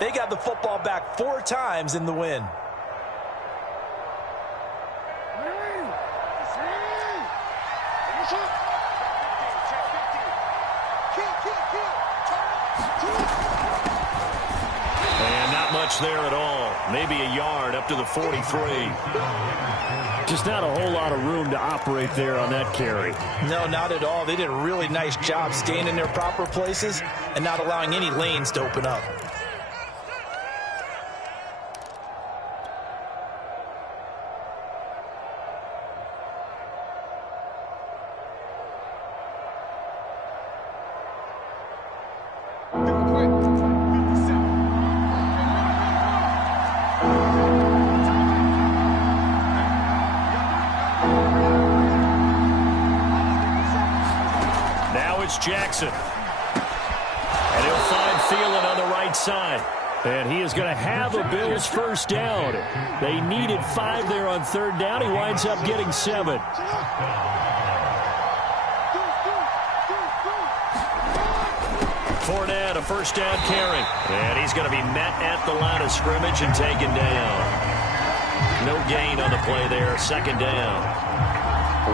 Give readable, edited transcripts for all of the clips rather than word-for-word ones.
They got the football back 4 times in the win. And not much there at all. Maybe a yard up to the 43. Just not a whole lot of room to operate there on that carry. No, not at all. They did a really nice job staying in their proper places and not allowing any lanes to open up. Jackson. And he'll find Thielen on the right side. And he is going to have a Bills first down. They needed 5 there on 3rd down. He winds up getting 7. Fournette, a first down carry. And he's going to be met at the line of scrimmage and taken down. No gain on the play there. 2nd down.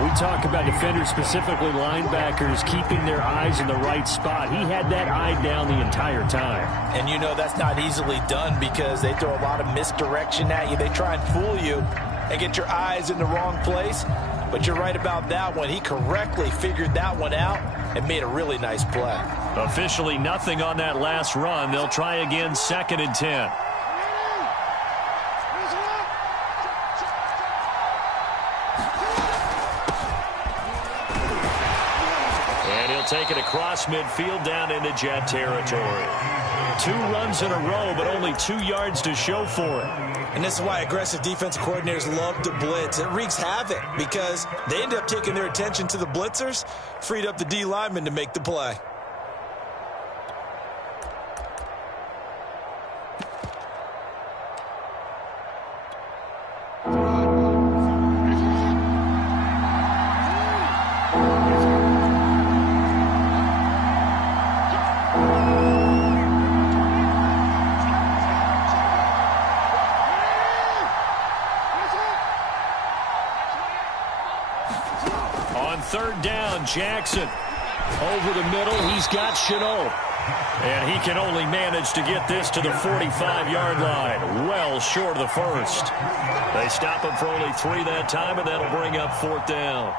We talk about defenders, specifically linebackers, keeping their eyes in the right spot. He had that eye down the entire time. And you know that's not easily done because they throw a lot of misdirection at you. They try and fool you and get your eyes in the wrong place. But you're right about that one. He correctly figured that one out and made a really nice play. Officially nothing on that last run. They'll try again, 2nd and 10. Take it across midfield down into Jet territory. 2 runs in a row, but only 2 yards to show for it. And this is why aggressive defensive coordinators love to blitz. It wreaks havoc because they end up taking their attention to the blitzers, freed up the D lineman to make the play. Jackson over the middle. He's got Chenault. And he can only manage to get this to the 45-yard line. Well short of the first. They stop him for only 3 that time, and that'll bring up 4th down.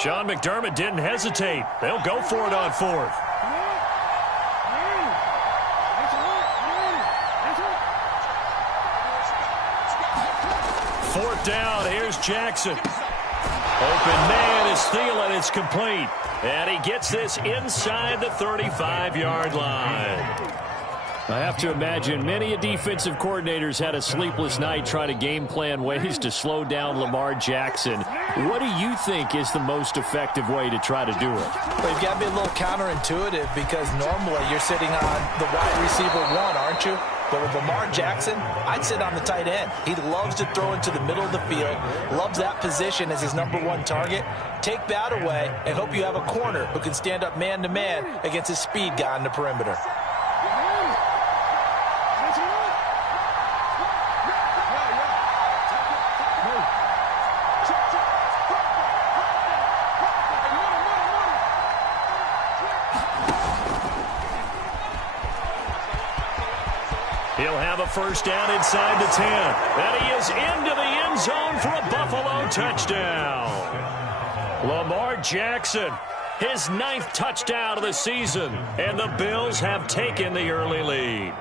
Sean McDermott didn't hesitate. They'll go for it on 4th. 4th down. Here's Jackson. Open man is Thielen. It's complete. And he gets this inside the 35-yard line. I have to imagine many defensive coordinators had a sleepless night trying to game plan ways to slow down Lamar Jackson. What do you think is the most effective way to try to do it? Well, you've got to be a little counterintuitive because normally you're sitting on the wide receiver 1, aren't you? But with Lamar Jackson, I'd sit on the tight end. He loves to throw into the middle of the field, loves that position as his #1 target. Take that away and hope you have a corner who can stand up man-to-man against his speed guy on the perimeter. He'll have a first down inside the 10. And he is into the end zone for a Buffalo touchdown. Lamar Jackson, his 9th touchdown of the season. And the Bills have taken the early lead.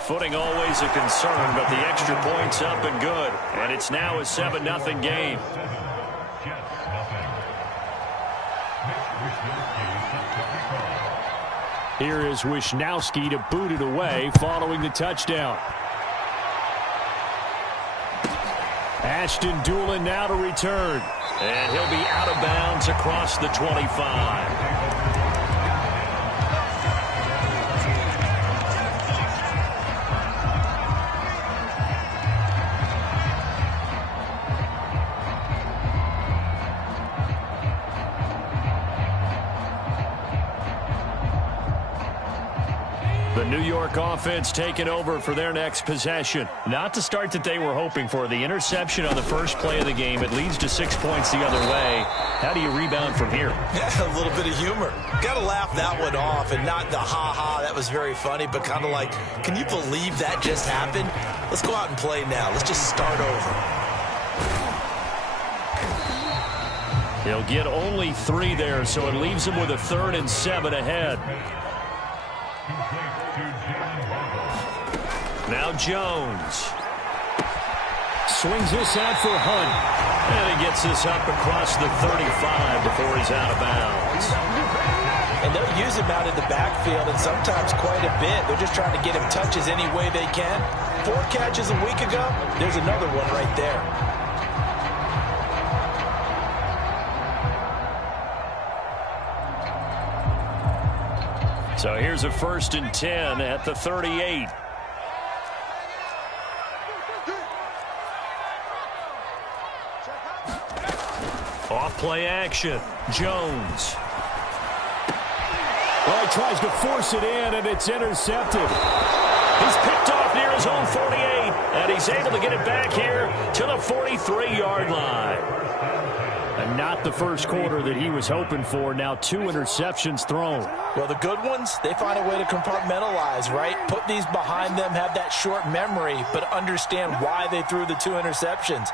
Footing always a concern, but the extra point's up and good. And it's now a 7-0 game. Here is Wisnowski to boot it away following the touchdown. Ashton Doolin now to return. And he'll be out of bounds across the 25. The New York offense taking over for their next possession. Not the start that they were hoping for. The interception on the first play of the game. It leads to 6 points the other way. How do you rebound from here? Yeah, a little bit of humor. Got to laugh that one off, and not the ha-ha, that was very funny, but kind of like, can you believe that just happened? Let's go out and play now. Let's just start over. He'll get only 3 there, so it leaves him with a 3rd and 7 ahead. Now Jones. Swings this out for Hunt. And he gets this up across the 35 before he's out of bounds. And they'll use him out in the backfield, and sometimes quite a bit. They're just trying to get him touches any way they can. 4 catches a week ago, there's another one right there. So here's a 1st and 10 at the 38. Off play action. Jones. Well, he tries to force it in, and it's intercepted. He's picked off near his own 48, and he's able to get it back here to the 43-yard line. And not the first quarter that he was hoping for. Now 2 interceptions thrown. Well, the good ones, they find a way to compartmentalize, right? Put these behind them, have that short memory, but understand why they threw the 2 interceptions.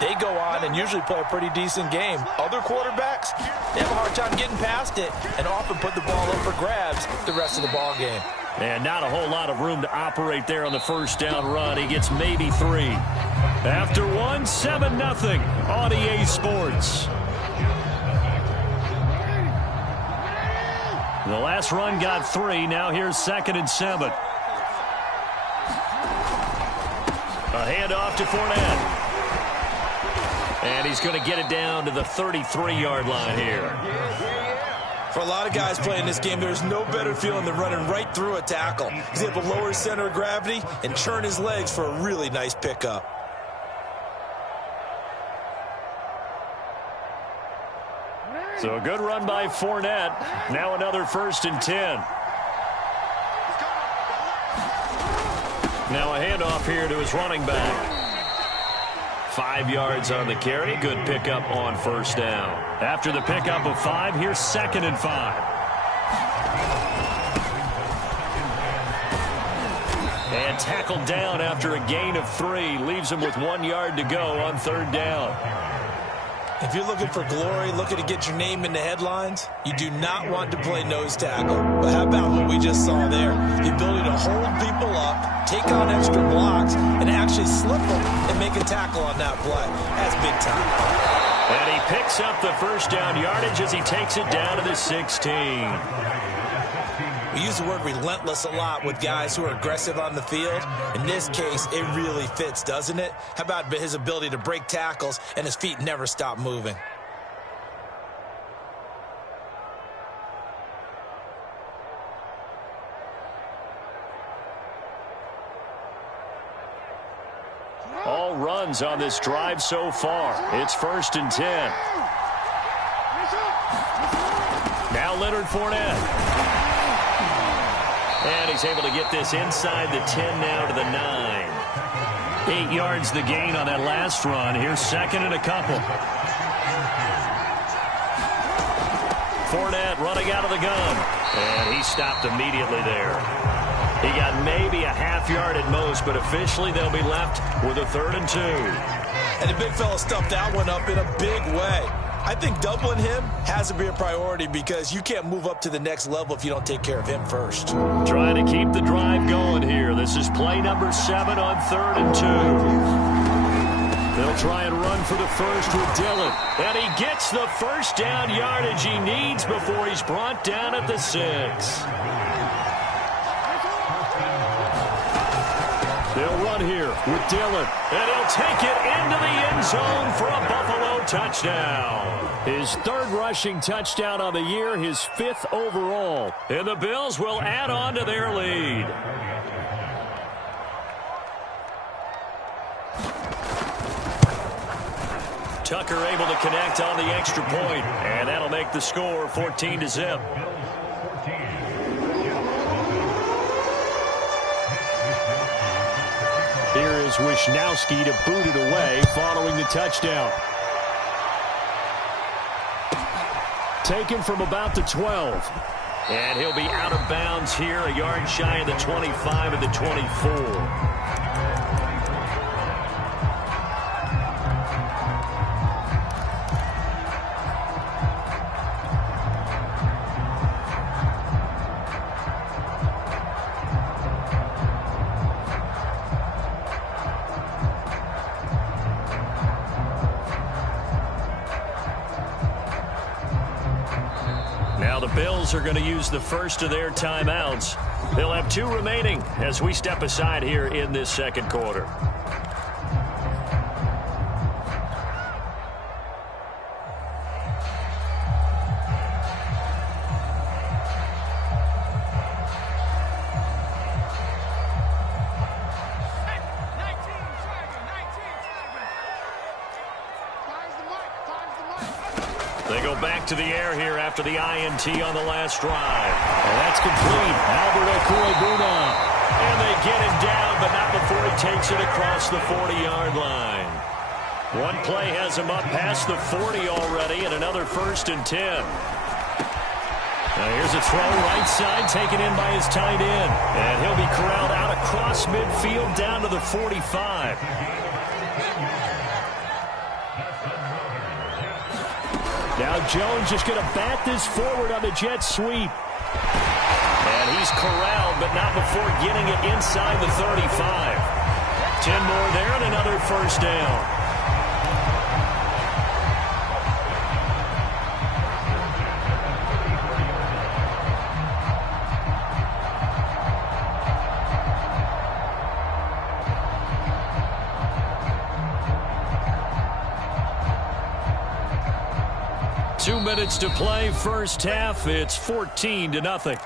They go on and usually play a pretty decent game. Other quarterbacks, they have a hard time getting past it and often put the ball up for grabs the rest of the ball game. And not a whole lot of room to operate there on the first down run. He gets maybe 3. After 1, 7-0 on EA Sports. The last run got 3. Now here's 2nd and 7. A handoff to Fournette. And he's going to get it down to the 33-yard line here. For a lot of guys playing this game, there's no better feeling than running right through a tackle. He's able to lower his center of gravity and churn his legs for a really nice pickup. So a good run by Fournette. Now another 1st and 10. Now a handoff here to his running back. 5 yards on the carry. Good pickup on 1st down. After the pickup of 5, here's 2nd and 5. And tackled down after a gain of 3. Leaves him with 1 yard to go on 3rd down. If you're looking for glory, looking to get your name in the headlines, you do not want to play nose tackle. But how about what we just saw there? The ability to hold people up, take on extra blocks, and actually slip them and make a tackle on that play. That's big time. And he picks up the 1st down yardage as he takes it down to the 16. We use the word relentless a lot with guys who are aggressive on the field. In this case, it really fits, doesn't it? How about his ability to break tackles and his feet never stop moving? All runs on this drive so far. It's 1st and 10. Now Leonard Fournette. And he's able to get this inside the 10 now to the 9. 8 yards the gain on that last run. Here's 2nd and a couple. Fournette running out of the gun. And he stopped immediately there. He got maybe a half yard at most, but officially they'll be left with a 3rd and 2. And the big fella stuffed that one up in a big way. I think doubling him has to be a priority because you can't move up to the next level if you don't take care of him first. Trying to keep the drive going here. This is play number 7 on 3rd and 2. They'll try and run for the first with Dillon. And he gets the 1st down yardage he needs before he's brought down at the 6. They'll run run here with Dillon. And he'll take it into the end zone for a Buffalo touchdown. His third rushing touchdown on the year, his 5th overall. And the Bills will add on to their lead. Tucker able to connect on the extra point, and that'll make the score 14-0. Here is Wisnowski to boot it away following the touchdown. Taken from about the 12. And he'll be out of bounds here, a yard shy of the 25 of the 24. Now the Bills are going to use the first of their timeouts. They'll have 2 remaining as we step aside here in this second quarter. They go back to the air here after the INT on the last drive. And that's complete. Albert Okwuegbunam. And they get him down, but not before he takes it across the 40-yard line. One play has him up past the 40 already, and another 1st and 10. Now here's a throw right side taken in by his tight end. And he'll be corralled out across midfield down to the 45. Now Jones just going to bat this forward on the jet sweep. And he's corralled, but not before getting it inside the 35. 10 more there and another 1st down. Two minutes to play, first half. It's 14-0.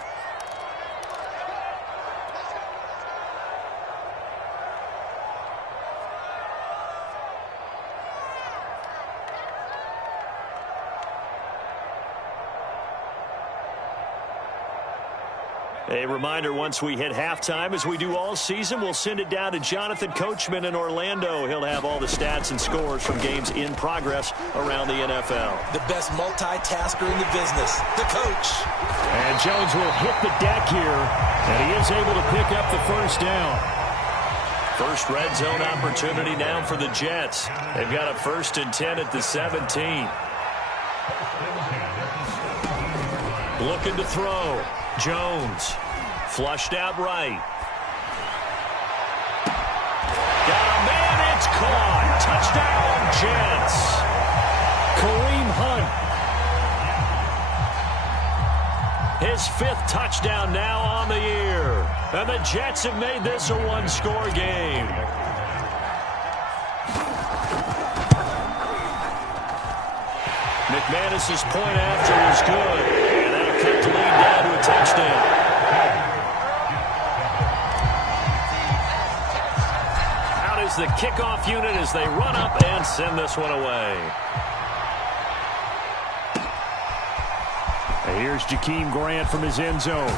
A reminder, once we hit halftime, as we do all season, we'll send it down to Jonathan Coachman in Orlando. He'll have all the stats and scores from games in progress around the NFL. The best multitasker in the business, the coach. And Jones will hit the deck here, and he is able to pick up the 1st down. First red zone opportunity now for the Jets. They've got a 1st and 10 at the 17. Looking to throw. Jones. Flushed out right. Got a man. It's caught. Touchdown, Jets. Kareem Hunt. His 5th touchdown now on the year. And the Jets have made this a one-score game. McManus's point after is good. And that'll cut the lead down to a touchdown. Out is the kickoff unit as they run up and send this one away. And here's Jakeem Grant from his end zone.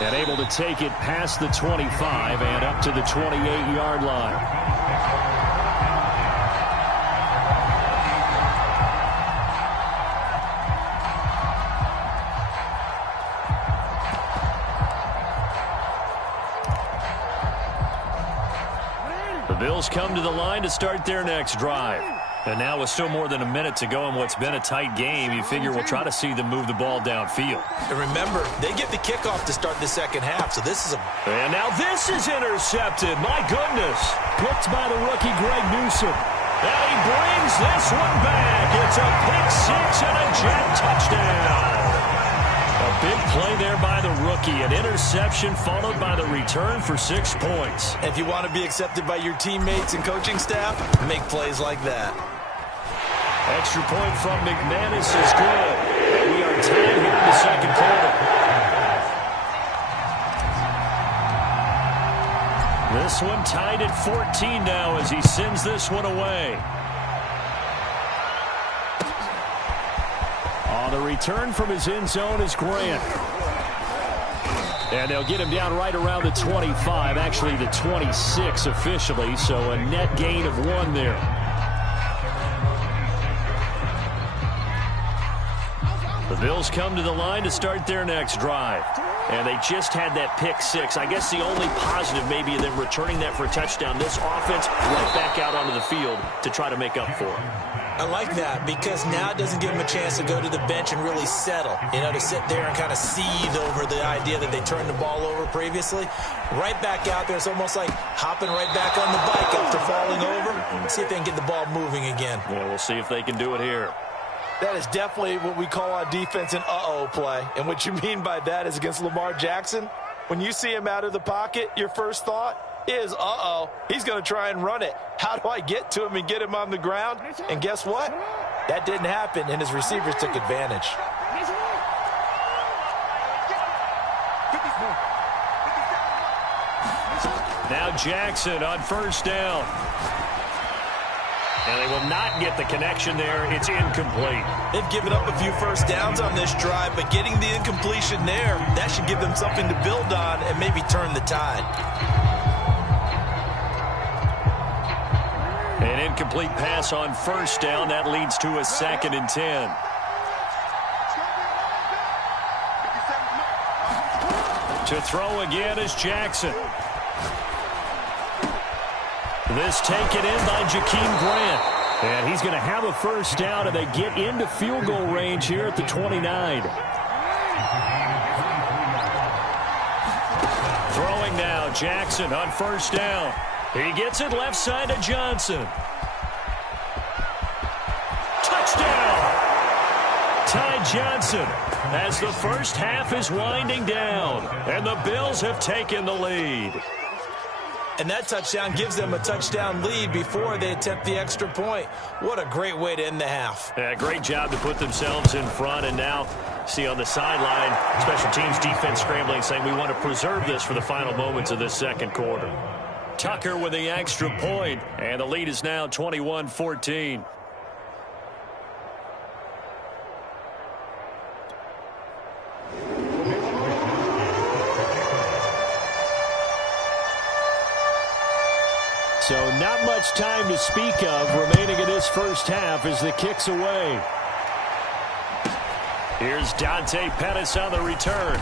And able to take it past the 25 and up to the 28-yard line. The Bills come to the line to start their next drive. And now with still more than a minute to go in what's been a tight game, you figure we'll try to see them move the ball downfield. And remember, they get the kickoff to start the second half, so this is a... And now this is intercepted. My goodness. Picked by the rookie Greg Newsome. And he brings this one back. It's a pick six and a Jet touchdown. A big play there by the rookie. rookie. An interception followed by the return for 6 points. If you want to be accepted by your teammates and coaching staff, make plays like that. Extra point from McManus is good. And we are tied here in the second quarter. This one tied at 14 now as he sends this one away. On the return from his end zone is Grant. And they'll get him down right around the 25, actually the 26 officially, so a net gain of 1 there. The Bills come to the line to start their next drive. And they just had that pick 6. I guess the only positive maybe of them returning that for a touchdown. This offense right back out onto the field to try to make up for it. I like that because now it doesn't give them a chance to go to the bench and really settle. You know, to sit there and kind of seethe over the idea that they turned the ball over previously. Right back out there, it's almost like hopping right back on the bike after falling over. See if they can get the ball moving again. Yeah, we'll see if they can do it here. That is definitely what we call on defense an uh-oh play. And what you mean by that is against Lamar Jackson, when you see him out of the pocket, your first thought is, uh-oh, he's going to try and run it. How do I get to him and get him on the ground? And guess what? That didn't happen, and his receivers took advantage. Now Jackson on first down. And they will not get the connection there. It's incomplete. They've given up a few first downs on this drive, but getting the incompletion there, that should give them something to build on and maybe turn the tide. An incomplete pass on first down. That leads to a 2nd and 10. To throw again is Jackson. This taken in by Jakeem Grant. And he's going to have a first down, and they get into field goal range here at the 29. Throwing now, Jackson on first down. He gets it left side to Johnson. Touchdown! Ty Johnson as the first half is winding down, and the Bills have taken the lead. And that touchdown gives them a touchdown lead before they attempt the extra point. What a great way to end the half. Yeah, great job to put themselves in front. And now, see on the sideline, special teams defense scrambling, saying we want to preserve this for the final moments of this second quarter. Tucker with the extra point, and the lead is now 21-14. So not much time to speak of remaining in this first half as the kick's away. Here's Dante Pettis on the return.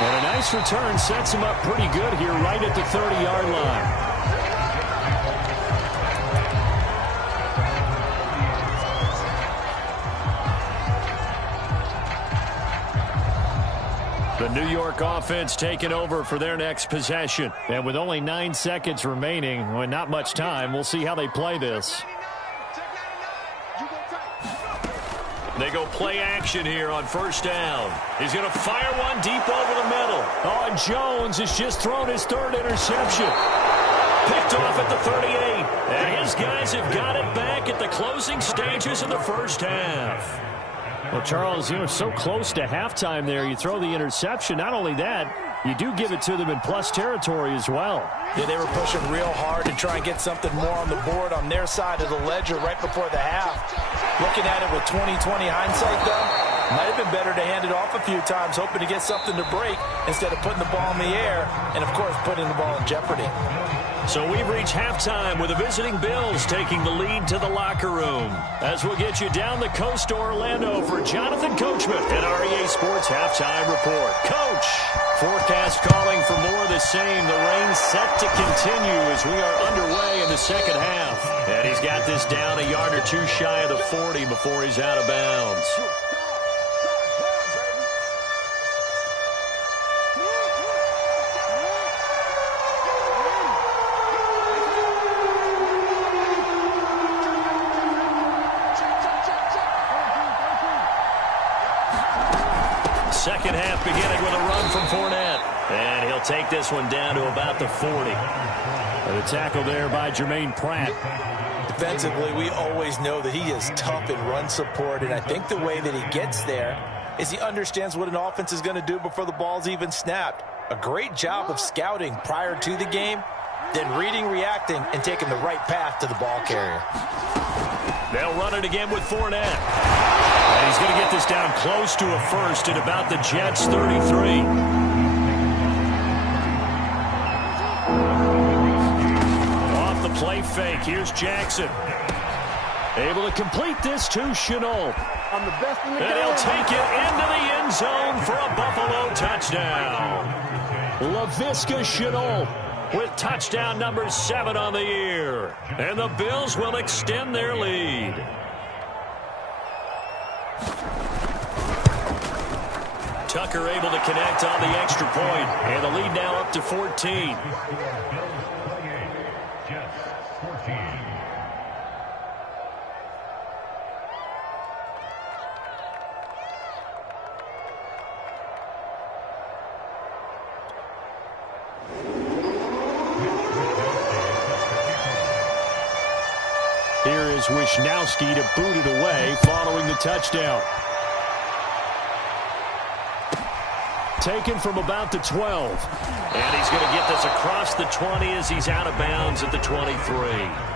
And a nice return sets him up pretty good here right at the 30-yard line. The New York offense taking over for their next possession. And with only 9 seconds remaining, and not much time, we'll see how they play this. They go play action here on first down. He's going to fire one deep over the middle. Oh, and Jones has just thrown his 3rd interception. Picked off at the 38. And his guys have got it back at the closing stages of the first half. Well, Charles, you know, so close to halftime there. You throw the interception. Not only that, you do give it to them in plus territory as well. Yeah, they were pushing real hard to try and get something more on the board on their side of the ledger right before the half. Looking at it with 20/20 hindsight, though, might have been better to hand it off a few times, hoping to get something to break instead of putting the ball in the air and, of course, putting the ball in jeopardy. So we've reached halftime with the visiting Bills taking the lead to the locker room. As we'll get you down the coast to Orlando for Jonathan Coachman at our EA Sports Halftime Report. Coach, forecast calling for more of the same. The rain set to continue as we are underway in the second half. And he's got this down a yard or two shy of the 40 before he's out of bounds. second half beginning with a run from Fournette. And he'll take this one down to about the 40. And the tackle there by Jermaine Pratt. Defensively, we always know that he is tough in run support, and I think the way that he gets there is he understands what an offense is going to do before the ball's even snapped. A great job of scouting prior to the game, then reading, reacting, and taking the right path to the ball carrier. They'll run it again with Fournette. And he's going to get this down close to a first at about the Jets' 33. Play fake. Here's Jackson. Able to complete this to Shenault. I'm the best in the game. And he'll take it into the end zone for a Buffalo touchdown. Laviska Shenault with touchdown number 7 on the year. And the Bills will extend their lead. Tucker able to connect on the extra point. And the lead now up to 14. Here is Wisnowski to boot it away following the touchdown. Taken from about the 12. And he's going to get this across the 20 as he's out of bounds at the 23.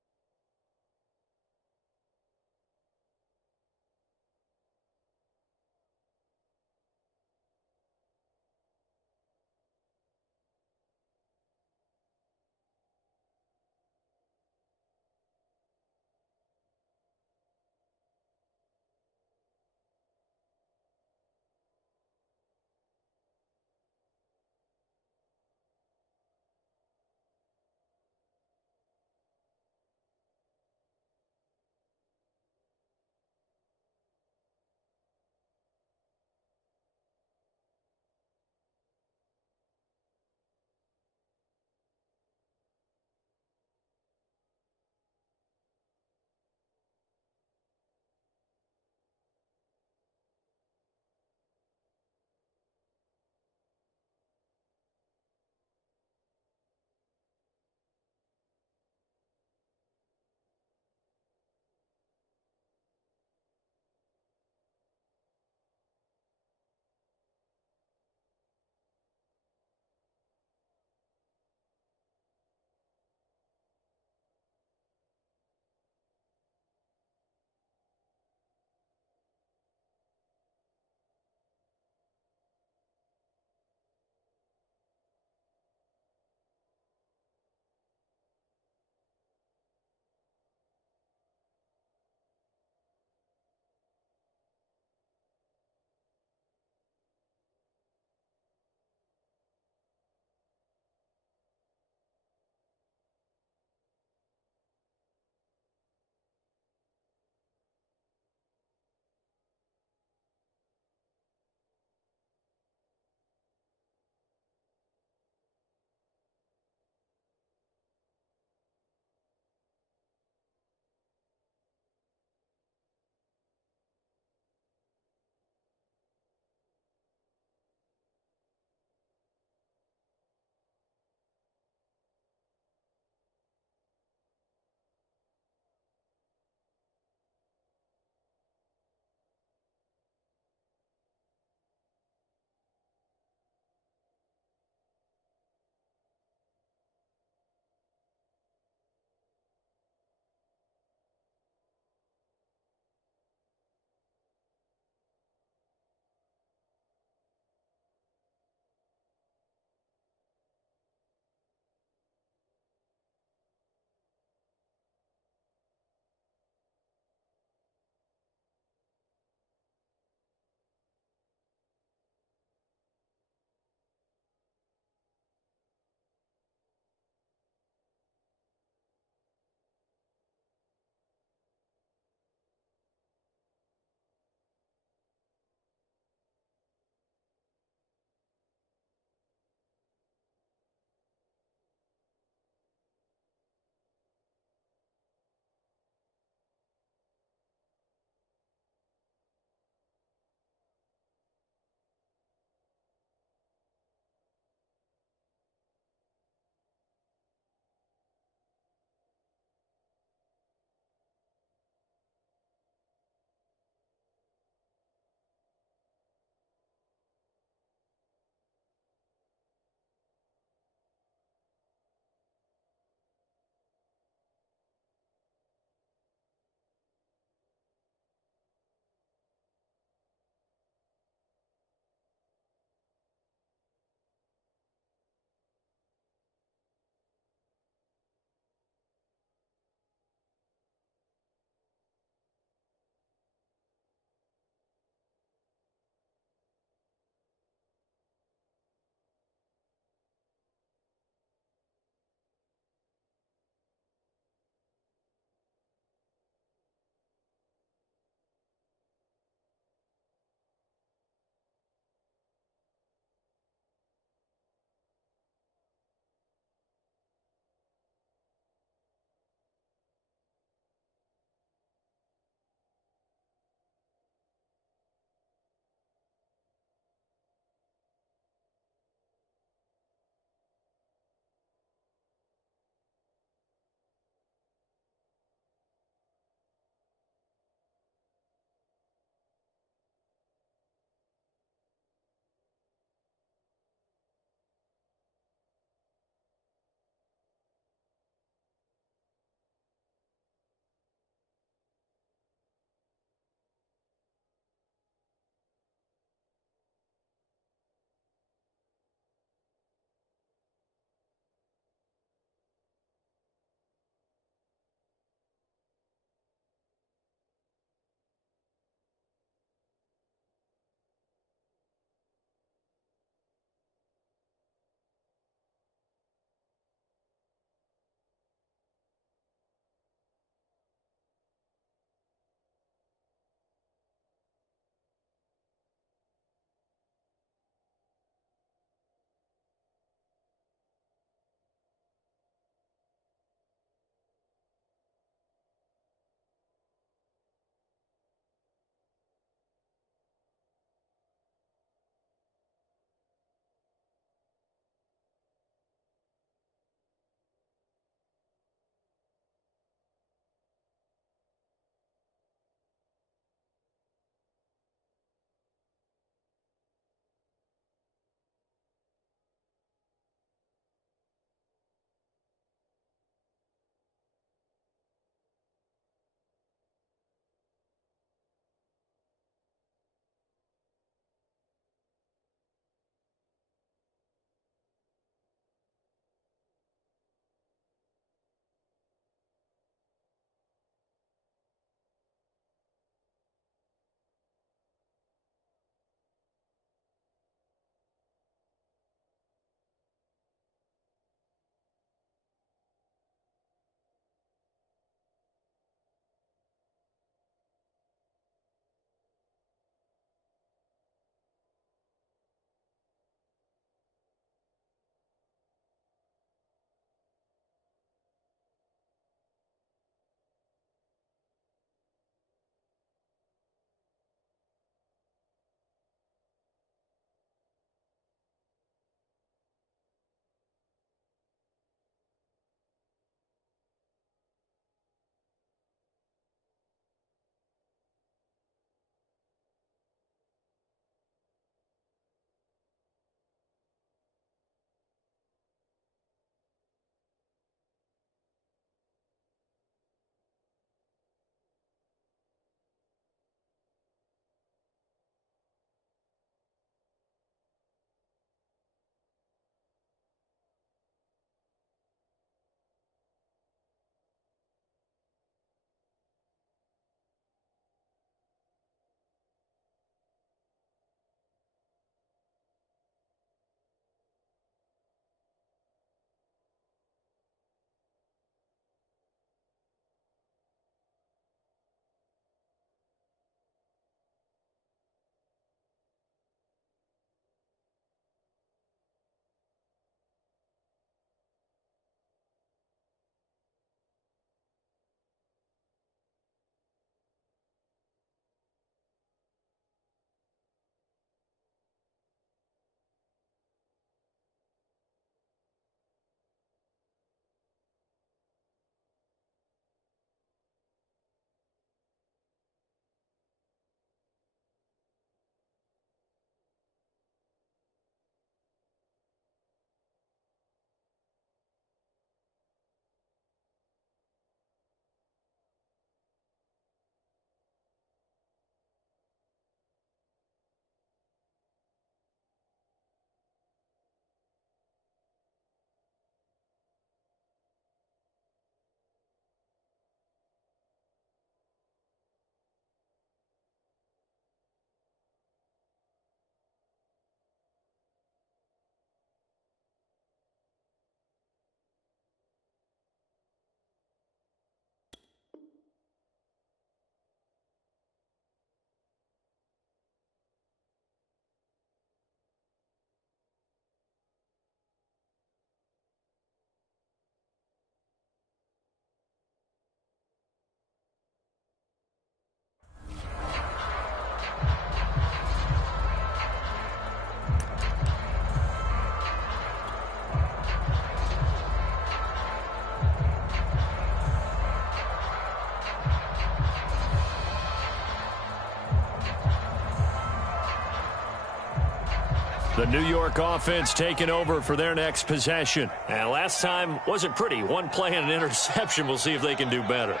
The New York offense taking over for their next possession. And last time wasn't pretty. One play and an interception. We'll see if they can do better.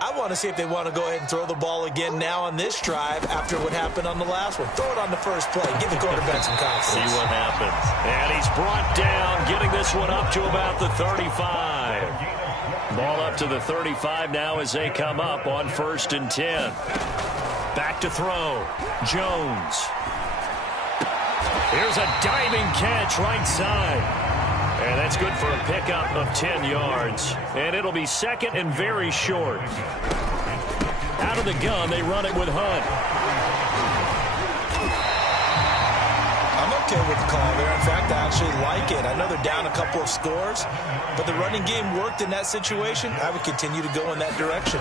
I want to see if they want to go ahead and throw the ball again now on this drive after what happened on the last one. Throw it on the first play. Give the quarterback some confidence. See what happens. And he's brought down, getting this one up to about the 35. Ball up to the 35 now as they come up on 1st and 10. Back to throw. Jones. Here's a diving catch right side. And that's good for a pickup of 10 yards. And it'll be 2nd and very short. Out of the gun, they run it with Hunt. I'm okay with the call there. In fact, I actually like it. I know they're down a couple of scores, but the running game worked in that situation. I would continue to go in that direction.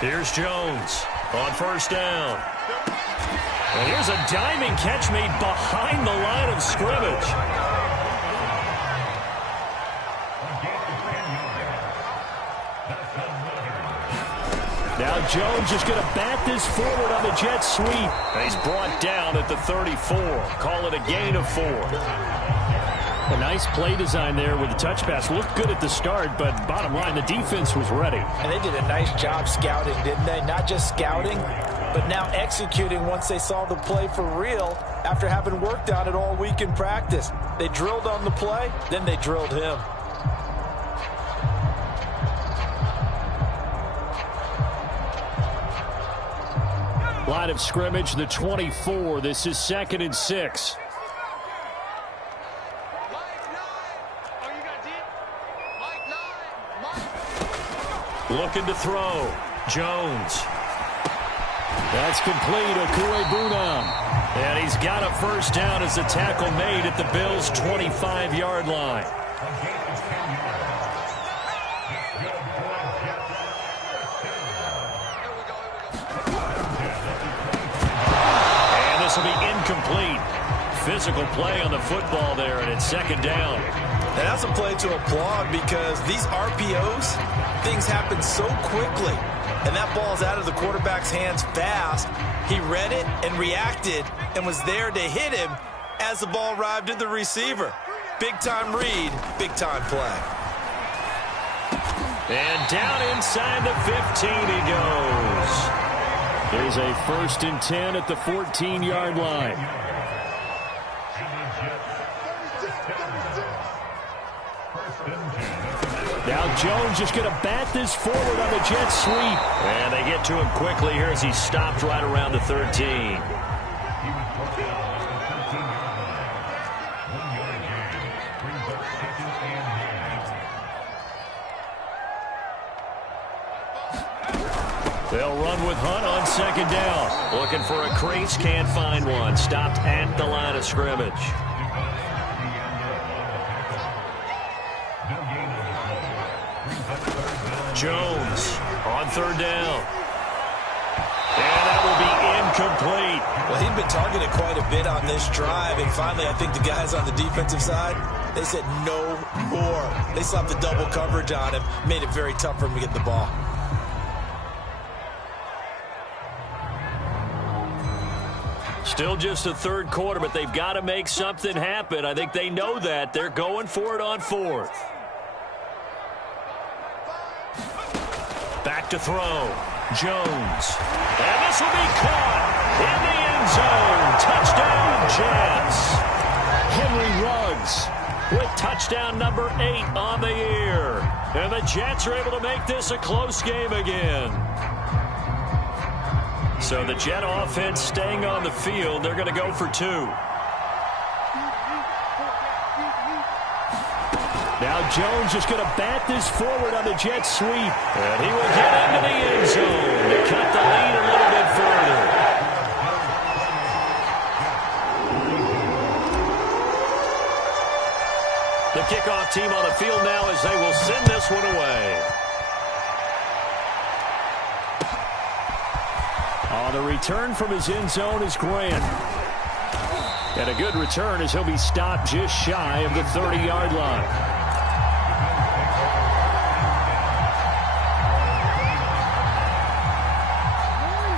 Here's Jones on 1st down. And here's a diving catch made behind the line of scrimmage. Now Jones is going to bat this forward on the jet sweep. And he's brought down at the 34. Call it a gain of 4. A nice play design there with the touch pass. Looked good at the start, but bottom line, the defense was ready. And they did a nice job scouting, didn't they? Not just scouting, but now executing once they saw the play for real after having worked on it all week in practice. They drilled on the play, then they drilled him. Line of scrimmage, the 24. This is 2nd and 6. Looking to throw. Jones. That's complete. Okuebuna. And he's got a 1st down as the tackle made at the Bills' 25-yard line. And this will be incomplete. Physical play on the football there, and it's 2nd down. And that's a play to applaud because these RPOs, things happen so quickly. And that ball's out of the quarterback's hands fast. He read it and reacted and was there to hit him as the ball arrived at the receiver. Big-time read, big-time play. And down inside the 15 he goes. There's a 1st and 10 at the 14-yard line. Now Jones just going to bat this forward on the jet sweep. And they get to him quickly here as he stopped right around the 13. They'll run with Hunt on 2nd down. Looking for a crease, can't find one. Stopped at the line of scrimmage. Jones on 3rd down. And that will be incomplete. Well, he'd been targeted quite a bit on this drive, and finally I think the guys on the defensive side, they said no more. They slapped the double coverage on him, made it very tough for him to get the ball. Still just the 3rd quarter, but they've got to make something happen. I think they know that. They're going for it on 4th. Back to throw. Jones. And this will be caught in the end zone. Touchdown, Jets. Henry Ruggs with touchdown number 8 on the year. And the Jets are able to make this a close game again. So the Jet offense staying on the field. They're going to go for 2. Now Jones is going to bat this forward on the jet sweep. And he will get into the end zone to cut the lead a little bit further. The kickoff team on the field now as they will send this one away. The return from his end zone is Grant. And a good return as he'll be stopped just shy of the 30-yard line.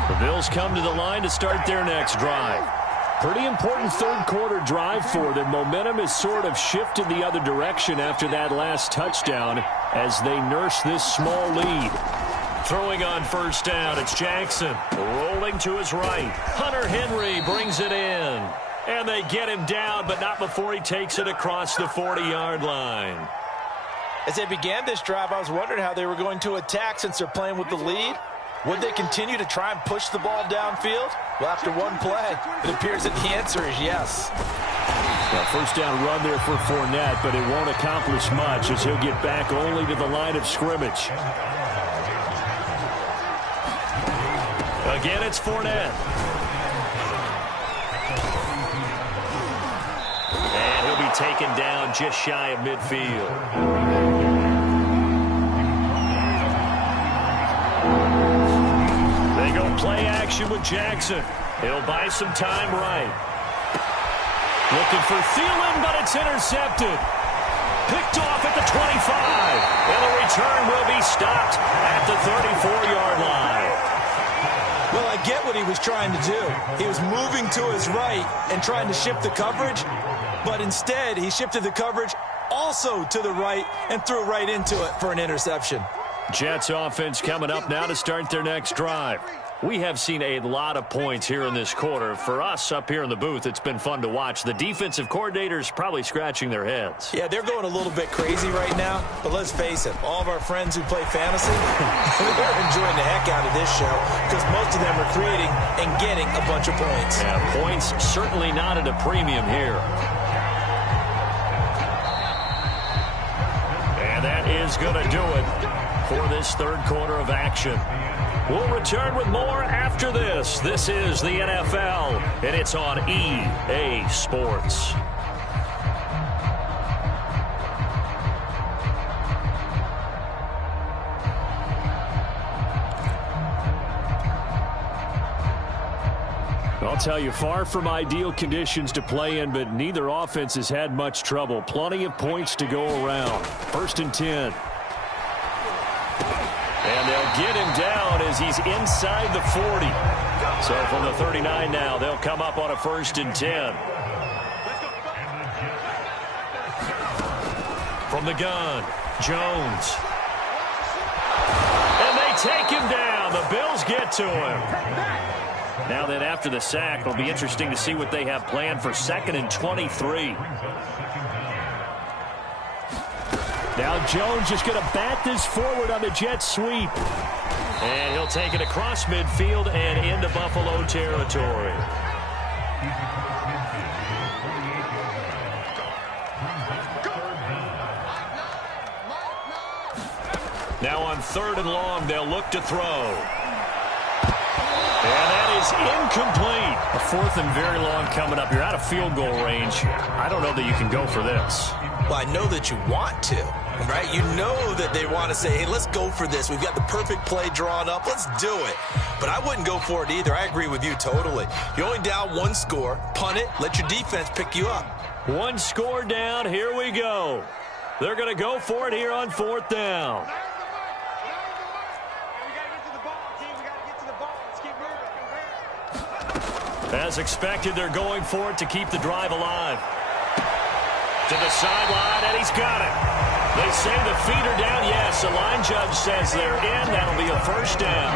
The Bills come to the line to start their next drive. Pretty important third-quarter drive for them. Momentum has sort of shifted the other direction after that last touchdown as they nurse this small lead. Throwing on first down, it's Jackson. Rolling to his right. Hunter Henry brings it in. And they get him down, but not before he takes it across the 40-yard line. As they began this drive, I was wondering how they were going to attack since they're playing with the lead. Would they continue to try and push the ball downfield? Well, after one play, it appears that the answer is yes. Well, first down run there for Fournette, but it won't accomplish much as he'll get back only to the line of scrimmage. Again, it's Fournette. And he'll be taken down just shy of midfield. Play action with Jackson. He'll buy some time right. Looking for Thielen, but it's intercepted. Picked off at the 25. And the return will be stopped at the 34-yard line. Well, I get what he was trying to do. He was moving to his right and trying to shift the coverage, but instead he shifted the coverage also to the right and threw right into it for an interception. Jets offense coming up now to start their next drive. We have seen a lot of points here in this quarter. For us up here in the booth, it's been fun to watch. The defensive coordinators probably scratching their heads. Yeah, they're going a little bit crazy right now, but let's face it, all of our friends who play fantasy, they're enjoying the heck out of this show because most of them are creating and getting a bunch of points. Yeah, points certainly not at a premium here. And that is going to do it for this third quarter of action. We'll return with more after this. This is the NFL, and it's on EA Sports. I'll tell you, far from ideal conditions to play in, but neither offense has had much trouble. Plenty of points to go around. 1st and 10. And they'll get him down as he's inside the 40. So from the 39 now, they'll come up on a 1st and 10. From the gun, Jones. And they take him down. The Bills get to him. Now then, after the sack, it'll be interesting to see what they have planned for 2nd and 23. Now Jones just going to bat this forward on the jet sweep. And he'll take it across midfield and into Buffalo territory. Now on 3rd and long, they'll look to throw. And that is incomplete. A 4th and very long coming up. You're out of field goal range. I don't know that you can go for this. Well, I know that you want to, right? You know that they want to say, hey, let's go for this. We've got the perfect play drawn up. Let's do it. But I wouldn't go for it either. I agree with you totally. You're only down 1 score. Punt it. Let your defense pick you up. 1 score down. Here we go. They're going to go for it here on 4th down. As expected, they're going for it to keep the drive alive. To the sideline, and he's got it. They say the feet are down. Yes, the line judge says they're in. That'll be a 1st down.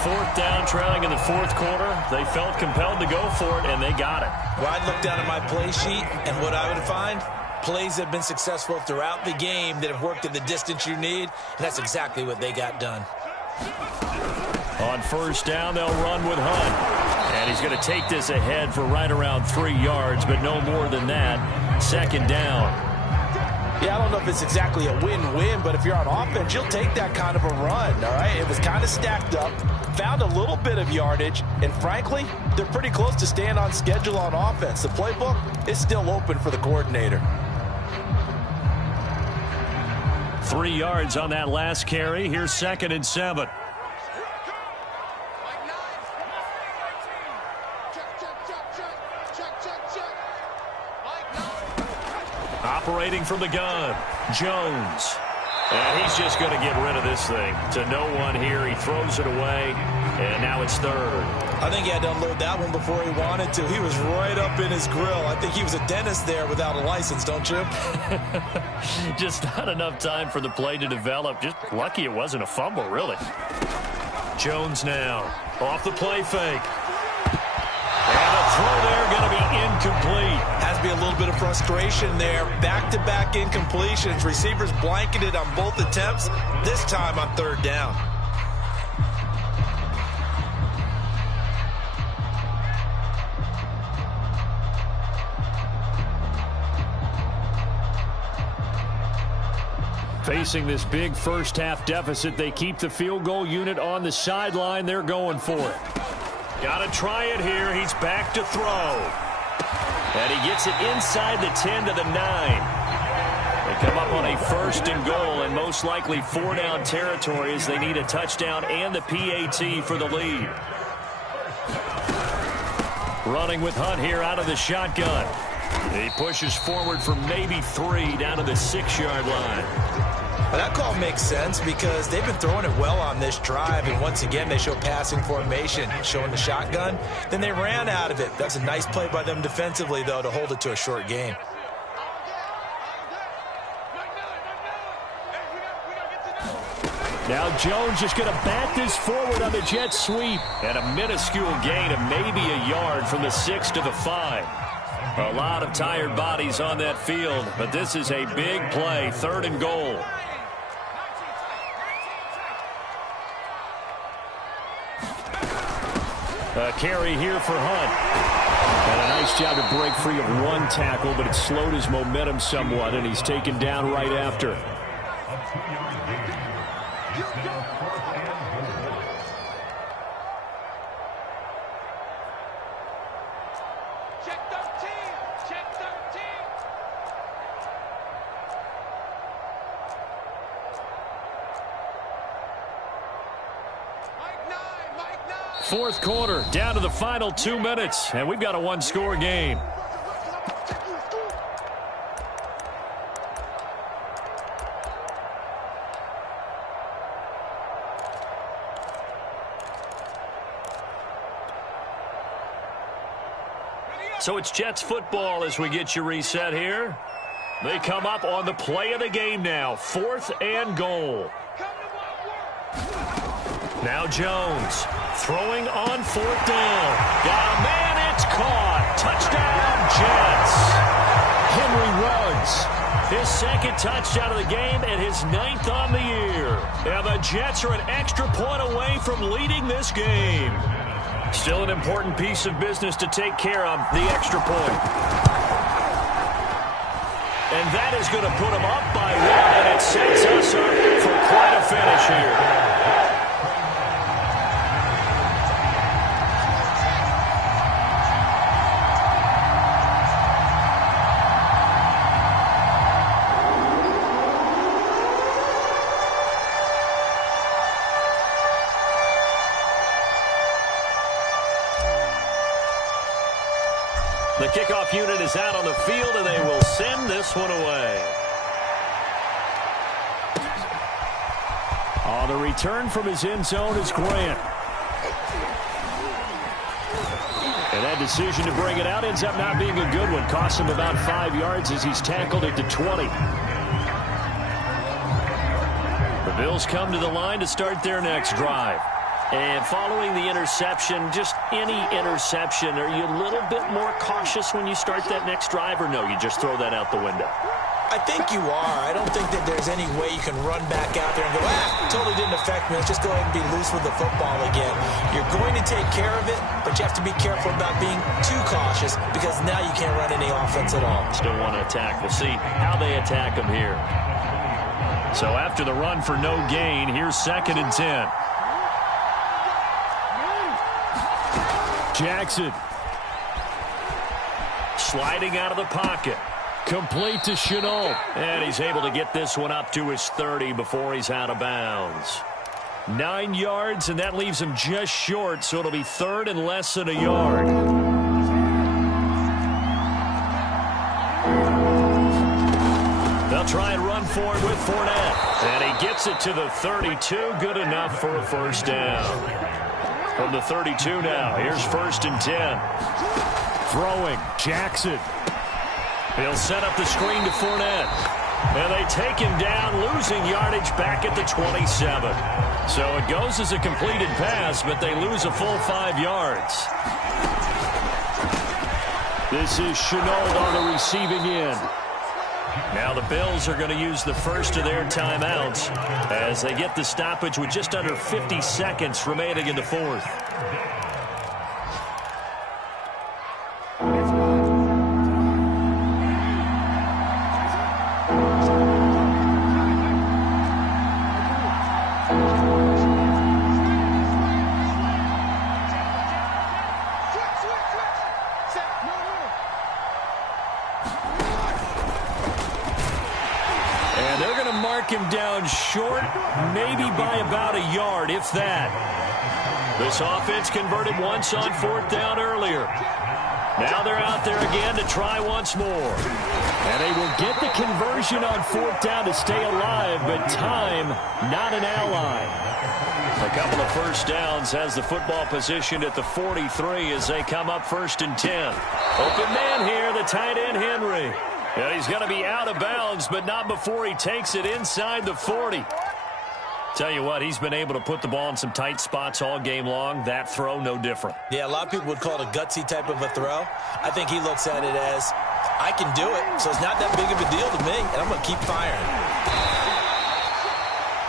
4th down, trailing in the 4th quarter. They felt compelled to go for it, and they got it. Well, I'd look down at my play sheet, and what I would find, plays that have been successful throughout the game that have worked at the distance you need, and that's exactly what they got done. On 1st down, they'll run with Hunt. And he's going to take this ahead for right around 3 yards, but no more than that. 2nd down. Yeah, I don't know if it's exactly a win-win, but if you're on offense, you'll take that kind of a run, all right? It was kind of stacked up, found a little bit of yardage, and frankly, they're pretty close to staying on schedule on offense. The playbook is still open for the coordinator. 3 yards on that last carry. Here's 2nd and 7. Operating from the gun, Jones. And he's just going to get rid of this thing. To no one here. He throws it away, and now it's third. I think he had to unload that one before he wanted to. He was right up in his grill. I think he was a dentist there without a license, don't you? Just not enough time for the play to develop. Just lucky it wasn't a fumble, really. Jones now. Off the play fake. And the throw there going to be incomplete. Has to be a little bit of frustration there. Back-to-back incompletions. Receivers blanketed on both attempts, this time on third down. Facing this big first-half deficit, they keep the field goal unit on the sideline. They're going for it. Got to try it here. He's back to throw. And he gets it inside the 10 to the 9. They come up on a 1st and goal, and most likely 4-down territory as they need a touchdown and the PAT for the lead. Running with Hunt here out of the shotgun. He pushes forward for maybe 3 down to the 6-yard line. Well, that call makes sense because they've been throwing it well on this drive, and once again they show passing formation, showing the shotgun. Then they ran out of it. That's a nice play by them defensively, though, to hold it to a short gain. Now Jones just going to bat this forward on the jet sweep. And a minuscule gain of maybe a yard from the 6 to the 5. A lot of tired bodies on that field, but this is a big play, 3rd and goal. A carry here for Hunt. And a nice job to break free of one tackle, but it slowed his momentum somewhat, and he's taken down right after. Fourth quarter, down to the final 2 minutes, and we've got a one-score game. So it's Jets football as we get you reset here. They come up on the play of the game now, 4th and goal. Now Jones throwing on 4th down. Got a man, it's caught. Touchdown, Jets. Henry runs. His 2nd touchdown of the game and his 9th on the year. And the Jets are an extra point away from leading this game. Still an important piece of business to take care of, the extra point. And that is going to put them up by 1, and it sets us up for quite a finish here. The kickoff unit is out on the field, and they will send this one away. On the return from his end zone is Grant. And that decision to bring it out ends up not being a good one. Costs him about 5 yards as he's tackled at the 20. The Bills come to the line to start their next drive. And following the interception, just any interception, are you a little bit more cautious when you start that next drive, or no, you just throw that out the window? I think you are. I don't think that there's any way you can run back out there and go, totally didn't affect me. Let's just go ahead and be loose with the football again. You're going to take care of it, but you have to be careful about being too cautious because now you can't run any offense at all. Still want to attack. We'll see how they attack them here. So after the run for no gain, here's 2nd and 10. Jackson. Sliding out of the pocket. Complete to Chenault. And he's able to get this one up to his 30 before he's out of bounds. 9 yards, and that leaves him just short, so it'll be 3rd and less than a yard. They'll try and run for it with Fournette. And he gets it to the 32. Good enough for a first down. From the 32 now, here's 1st and 10. Throwing, Jackson. He'll set up the screen to Fournette. And they take him down, losing yardage back at the 27. So it goes as a completed pass, but they lose a full 5 yards. This is Chenault on the receiving end. Now the Bills are going to use the first of their timeouts as they get the stoppage with just under 50 seconds remaining in the fourth. Him down short, maybe by about a yard, if that. This offense converted once on 4th down earlier. Now they're out there again to try once more. And they will get the conversion on 4th down to stay alive, but time, not an ally. A couple of first downs has the football positioned at the 43 as they come up 1st and 10. Open man here, the tight end Henry. And he's going to be out of bounds, but not before he takes it inside the 40. Tell you what, he's been able to put the ball in some tight spots all game long. That throw, no different. Yeah, a lot of people would call it a gutsy type of a throw. I think he looks at it as, I can do it, so it's not that big of a deal to me, and I'm going to keep firing.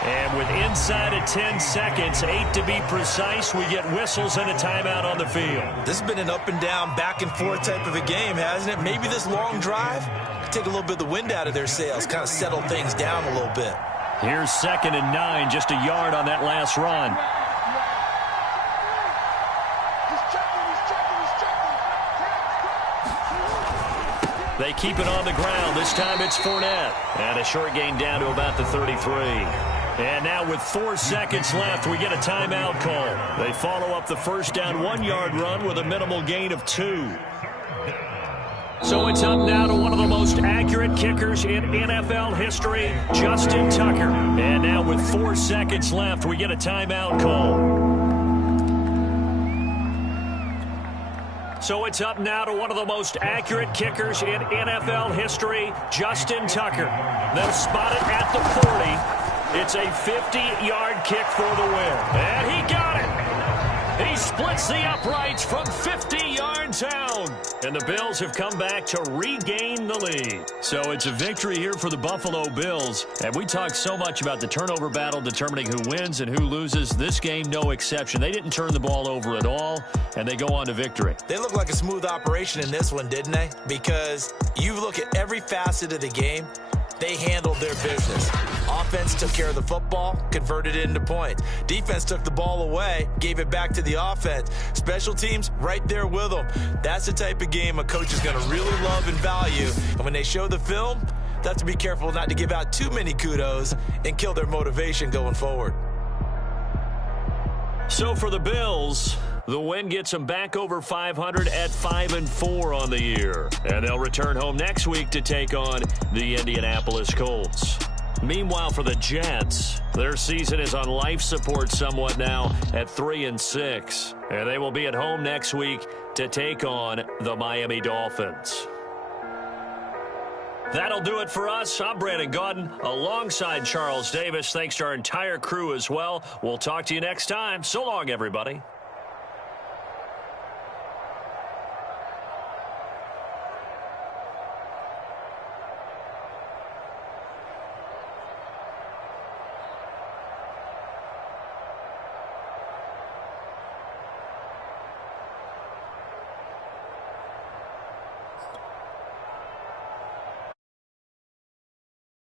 And with inside of 10 seconds, 8 to be precise, we get whistles and a timeout on the field. This has been an up and down, back and forth type of a game, hasn't it? Maybe this long drive take a little bit of the wind out of their sails, kind of settle things down a little bit. Here's 2nd and 9, just a yard on that last run. They keep it on the ground. This time it's Fournette. And a short gain down to about the 33. And now with 4 seconds left, we get a timeout call. They follow up the first down 1-yard run with a minimal gain of 2. So it's up now to one of the most accurate kickers in NFL history, Justin Tucker. And now with 4 seconds left, we get a timeout call. So it's up now to one of the most accurate kickers in NFL history, Justin Tucker. They'll spot it at the 40. It's a 50-yard kick for the win. And he got it. He splits the uprights from 50 yards out. And the Bills have come back to regain the lead. So it's a victory here for the Buffalo Bills. And we talked so much about the turnover battle determining who wins and who loses. This game, no exception. They didn't turn the ball over at all, and they go on to victory. They look like a smooth operation in this one, didn't they? Because you look at every facet of the game, they handled their business. Offense took care of the football, converted it into points. Defense took the ball away, gave it back to the offense. Special teams, right there with them. That's the type of game a coach is going to really love and value. And when they show the film, they have to be careful not to give out too many kudos and kill their motivation going forward. So for the Bills, the win gets them back over 500 at 5-4 on the year. And they'll return home next week to take on the Indianapolis Colts. Meanwhile, for the Jets, their season is on life support somewhat now at 3-6. And they will be at home next week to take on the Miami Dolphins. That'll do it for us. I'm Brandon Gaudin alongside Charles Davis. Thanks to our entire crew as well. We'll talk to you next time. So long, everybody.